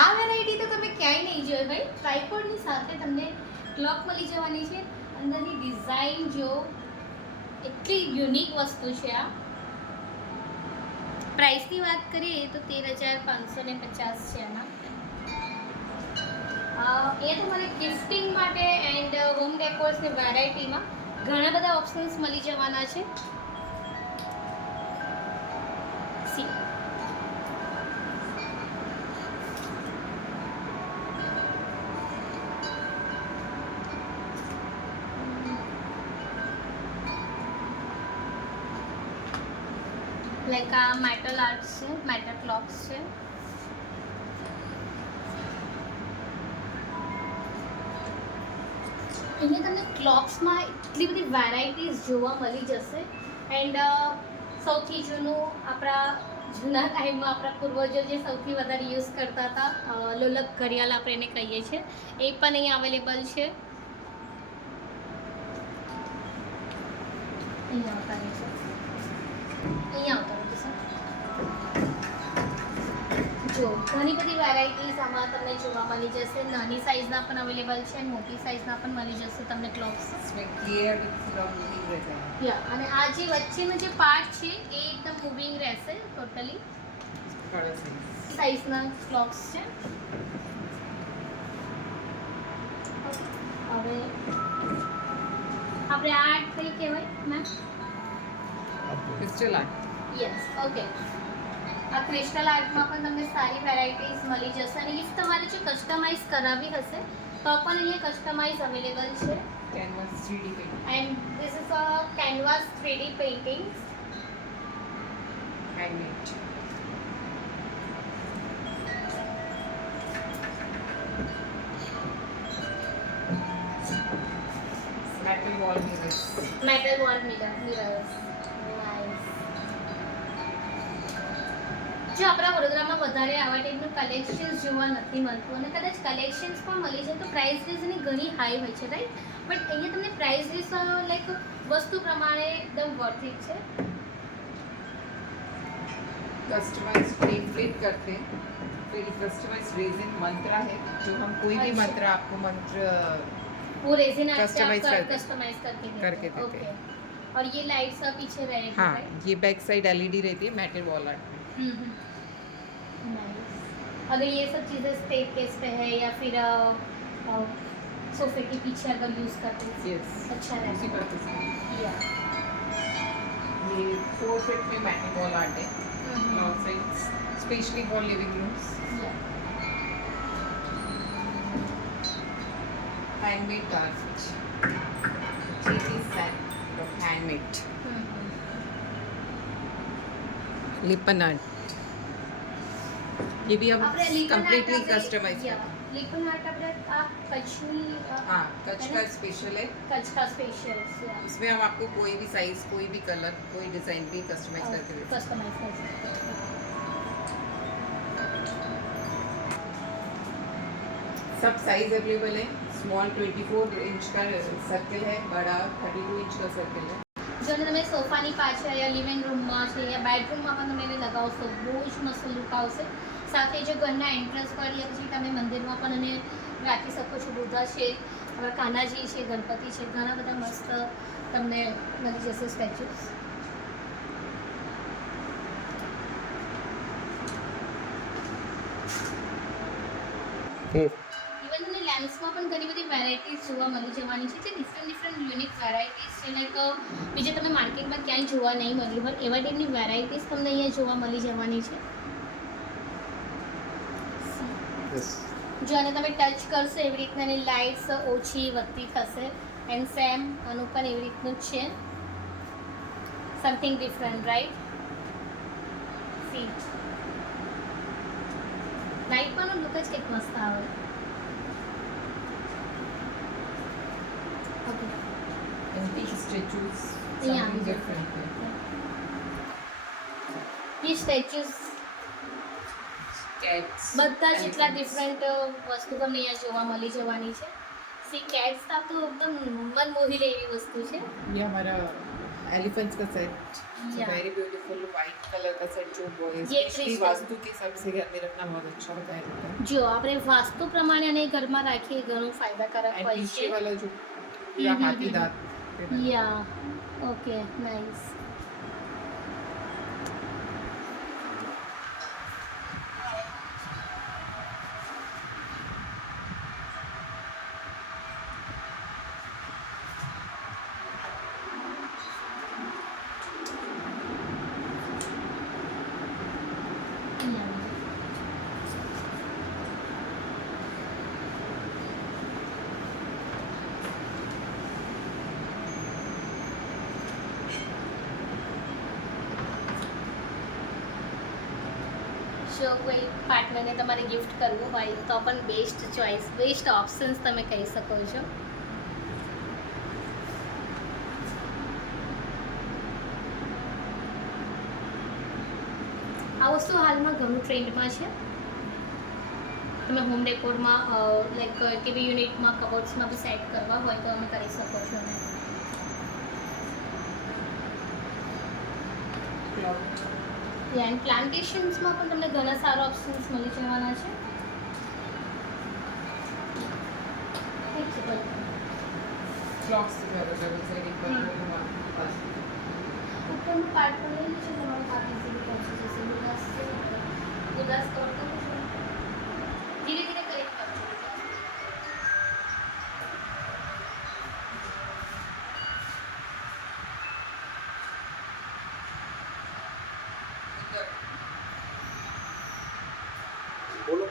આ વેરાયટી તો તમે ક્યાંય નહીં જોઈ ભાઈ. ટ્રાયપોડની સાથે તમને ક્લોક મળી જવાની છે. અંદરની ડિઝાઇન જો એટલી યુનિક વસ્તુ છે આ. પ્રાઇસની વાત કરીએ તો 13,550 છે એમાં. એ તમારે ગિફ્ટિંગ માટે એન્ડ હોમ ડેકોર્સની વેરાયટીમાં ઘણા બધા ઓપ્શન્સ મળી જવાના છે. સી લાઈક આ મેટલ આર્ટ્સ છે, મેટલ ક્લોક્સ છે. અહીંયા તમને ક્લોક્સમાં એટલી બધી વેરાયટીઝ જોવા મળી જશે. એન્ડ સૌથી જૂનું જૂના ટાઈમમાં આપણા પૂર્વજો જે સૌથી વધારે યુઝ કરતા હતા લોલક ઘડિયાળ આપણે એને કહીએ છીએ, એ પણ અહીંયા અવેલેબલ છે. અહીંયા આવતા રહેશે, અહીંયા આવતા રહેશે. જો ઘણી બધી વેરાયટીઝ આમાં તમને જોવા મળી જશે. નાની સાઇઝના પણ અવેલેબલ છે અને મોટી સાઇઝના પણ મળી જશે તમને ક્લોક્સ. અને આ જે વચ્ચેનો જે પાર્ટ છે એ એકદમ મૂવિંગ રહેશે ટોટલી. સાઇઝના ક્લોક્સ છે. હવે આપણે આર્ટ કઈ કહેવાય ma'am? Crystal art. Yes, okay. આ ક્રિસ્ટલ આર્ટમાં પણ તમને સારી વેરાયટીઝ મળી જશે. અને ઇફ તમારે જો કસ્ટમાઇઝ કરાવવી હશે તો પણ અહીંયા કસ્ટમાઇઝ અવેલેબલ છે. Canvas 3D painting. And this is a canvas 3D paintings. Handmade. Metal wall mirrors. Metal wall mirrors. Nice. જો આપણા વડોદરામાં વધારે આવા ટાઈપનું કલેક્શન્સ જોવા નથી મળતું અને કદાચ કલેક્શન્સ પણ મળી જાય તો પ્રાઇસ રેન્જ એની ઘણી હાઈ હોય છે, રાઈટ? બટ અહીંયા તમને પ્રાઇસ રેન્જ લાઈક વસ્તુ પ્રમાણે એકદમ વર્થ ઇટ છે. कस्टमाइज फ्रेम प्लेट करते हैं. फिर कस्टमाइज रेजिन मंत्रा है जो हम कोई भी अच्छा. मंत्र आपको मंत्र वो रेजिन Customize करते हैं. कस्टमाइज करके करके देते ओके. हैं. और ये लाइट्स का पीछे रहेगी, हाँ राइट? ये बैक साइड एलईडी रहती है मेटल वॉल आर्ट में. नाइस. अगर ये सब चीज़ें स्टेयरकेस पे है या फिर सोफे के पीछे अगर यूज़ करते हैं यस अच्छा उसी रहेगा. पर्पज से या ये 4 फीट में मेटल वॉल आर्ट है. Outside specially for living rooms. Handmade carpet. Cheesy set of handmade. लिपन art. ये भी हम कंप्लीटली कस्टमाइज करते हैं. लिपन आर्ट આપણે આ કચ્છની हाँ कच्छ का स्पेशल है. कच्छ का स्पेशल इसमें हम आपको कोई भी साइज कोई भी कलर कोई डिजाइन भी कस्टमाइज करके दे सकते हैं. कस्टमाइज कर सकते हैं. सब साइज अवेलेबल है. स्मॉल 24 इंच का सर्कल है, बड़ा 32 इंच का सर्कल है. જો તમે સોફાની પાછળ યા લિવિંગ રૂમમાં છે યા બેડરૂમમાં પણ તમે એને લગાવશો બહુ જ મસ્ત લુક આવશે. સાથે જો ઘરના એન્ટ્રન્સ પર યા પછી તમે મંદિરમાં પણ એને રાખી શકો છો. બુદ્ધા છે, આપણા કાનાજી છે, ગણપતિ છે, ઘણા બધા મસ્ત તમને મળી જશે સ્ટેચ્યુસ. ઇવન તમને લેન્સમાં પણ ઘણી બધી વેરાયટીઝ જોવા મળી જવાની છે. જે ડિફરન્ટ યુનિક વેરાયટીઝ છે. લાઈક બીજે તમે માર્કેટમાં ક્યાંય જોવા નહીં મળી હોય એવા ટાઈપની વેરાયટીઝ તમને અહીંયા જોવા મળી જવાની છે. જો આને તમે ટચ કરશો એવી રીતના એની લાઇટ્સ ઓછી વધતી થશે. એન્ડ સેમ આનું પણ એવી રીતનું જ છે. Something different, right? C light પણ લુક જ કંઈક મસ્ત આવે. Okay. Antique statues, Yeah. something different. ये स्टेच्यूज Cats. બધા જેટલા elephants. ડિફરન્ટ વસ્તુ તમને અહીંયા જોવા મળી જવાની છે. સી કેટ્સ તો એકદમ મન મોહી લે એવી વસ્તુ છે. ये हमारा एलिफेंट्स का set, Yeah. Very beautiful white colour का सेट जो ये स्पेशली crystal. वास्तु के हिसाब से घर में रखना बहुत अच्छा होता है। જો આપણે વાસ્તુ પ્રમાણે અને ઘરમાં રાખીએ ઘણું ફાયદાકારક एंड હોય पीछे છે वाला जो पूरा हाथी दांत पे बना है। યા ઓકે નાઇસ જો કોઈ પાર્ટનરને તમારે ગિફ્ટ કરવું હોય તો પણ બેસ્ટ ચોઇસ બેસ્ટ ઓપ્શન્સ તમે કહી શકો છો આ વસ્તુ હાલમાં ઘણું ટ્રેન્ડમાં છે તમે હોમ ડેકોરમાં લાઈક ટીવી યુનિટમાં કબોર્ડ્સમાં બી સેટ કરવા હોય તો તમે કરી શકો છો ને એન્ડ પ્લાન્ટેશન્સમાં પણ તમને ઘણા સારા ઓપ્શન્સ મળી જવાના છે ઠીક છે ચાલો. क्लॉक्स अवेलेबल है एक बार ઉપરનું પાર્ટ પણ લઈ લેજો તમારું કામ ઇઝીલી પહોંચી જશે ઉદાસ કવર કરો છો ધીરે ધીરે કરી કરજો बोलो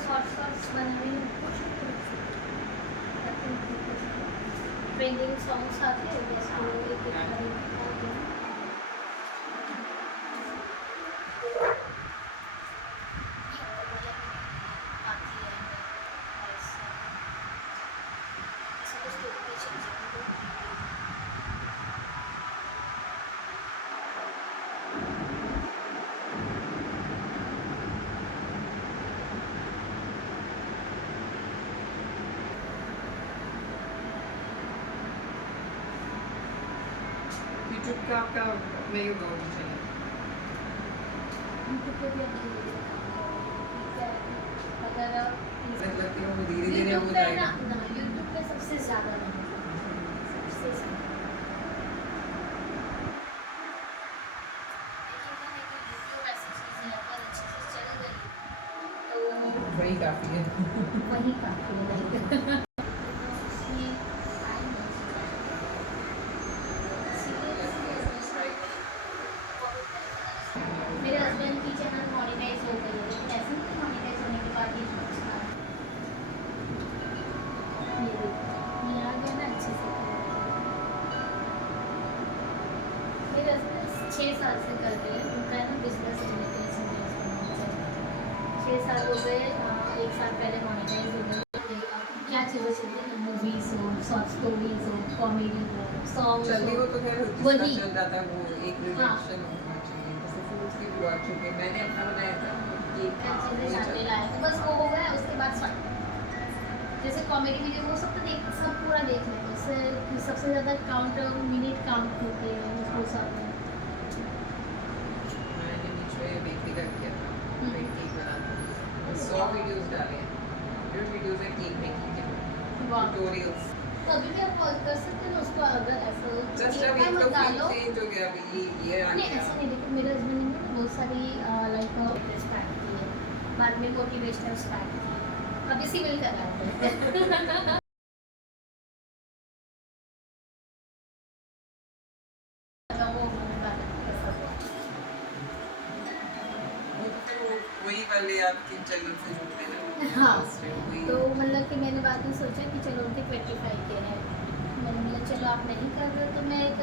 શોર્ટ્સ બનાવીને ટ્રેન્ડિંગ સોંગ સાથે વસ્તુ એક એક કરી यूट्यूब का आपका नहीं होगा वो चैनल यूट्यूब पे भी अपनी वीडियो अगर मतलब कि वो धीरे धीरे यूट्यूब हो पे जाएगा ना यूट्यूब पे सबसे ज़्यादा सबसे ज़्यादा वही काफ़ी है वही काफ़ी है मेरे हस्बैंड की चैनल मोनेटाइज हो गई है लेकिन ऐसे नहीं मोनेटाइज होने के बाद ये शॉर्ट्स आ ये देखो ये आ गया ना अच्छे से मेरे हस्बैंड 6 साल से कर रहे हैं उनका है ना बिजनेस रिलेटेड 6 साल हो गए 1 साल पहले मोनेटाइज हो गए क्या चीज़ें चलती हैं मूवीज हो शॉर्ट स्टोरीज हो कॉमेडी हो सॉन्ग जल्दी वो तो खैर वही। जिसका चल जाता है वो एक रिलेशन होना चाहिए जैसे फूड्स की भी बात चुकी मैंने अपना बनाया था केक चीज़ें सामने लाए थे बस वो हो गया उसके बाद सब जैसे कॉमेडी वीडियो वो सब तो देख सब पूरा देख लेते हैं उससे सबसे ज़्यादा काउंट मिनट काउंट होते हैं उसको सब में मैंने बीच में बेकरी का किया था केक बनाना 100 वीडियोस डाले हैं 100 वीडियोस है केक मेकिंग के वाह ट्यूटोरियल्स तो अभी भी आप कॉल कर सकते हैं ना उसको अगर ऐसा जस्ट एक अभी टाइम तो डालो चेंज हो गया अभी ये आ नहीं गया ऐसा नहीं देखो मेरे हस्बैंड ने बहुत सारी लाइक स्टार्ट की है बाद में मोटिवेशनल स्टार्ट की है अभी सिविल कराते हैं वो होने वाला है ऐसा तो। वही वाले आपके चैनल से जुड़ते हैं हाँ। वही तो मतलब कि मैंने बाद में सोचा कि चलो उनके 25 के हैं मैंने बोला चलो आप नहीं कर रहे हो तो मैं एक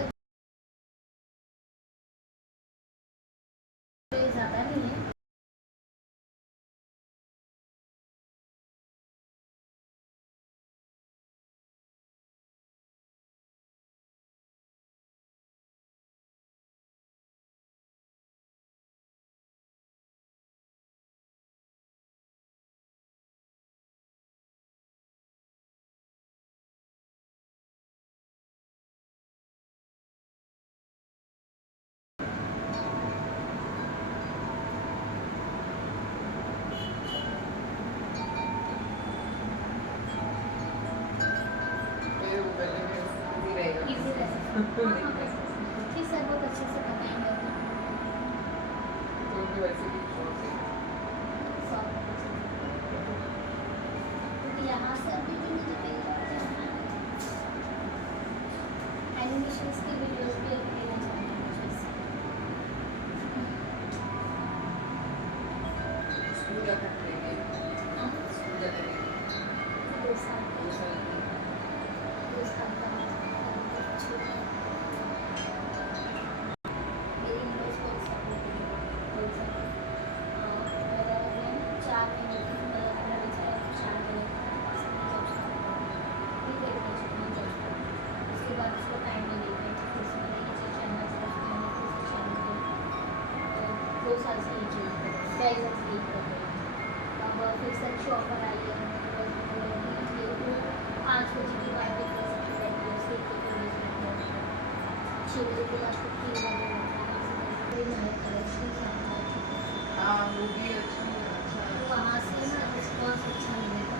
ठीक सर, बहुत अच्छे से बताएंगे अभी। तो उनके वैसे भी बहुत है। यहाँ से अभी भी मुझे एनिमेशंस की वीडियोस भी अभी लेना चाहती हूँ मुझे इससे। स्कूल जाकर करेंगे, हाँ, स्कूल जाकर करेंगे, 2 साल 2 साल की। 2 साल का छोटा मेरी इंग्लिश बहुत सपोर्ट बोल सकते मेरा मैं 4 महीने की मतलब मेरा बेचारा 4 महीने नहीं देखना चाहिए जब उसके बाद उसको टाइम नहीं दे पाई फिर उसने नीचे चलना चाहता मैंने फिर से चालू किया। 2 साल से ये चीज़ कर रही है, एग्जाम लीक कर रही है। अब फिर से अच्छी ऑफर आई है, ये 5 बजे के बाद भी कर सकते हैं, 6 बजे के बाद 3 बजे कोई नए कलेक्शन आता है हाँ, वो भी अच्छा है। तो वहाँ से ना रिस्पॉन्स अच्छा मिलेगा।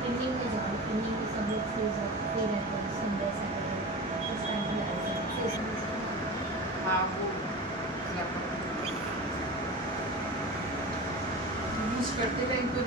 इवनिंग में जाओ, इवनिंग में सब लोग फ्री रहते हैं, संडे सैटरडे उस टाइम पे आते हैं फिर हाँ, वो यूज़ करते टाइम तो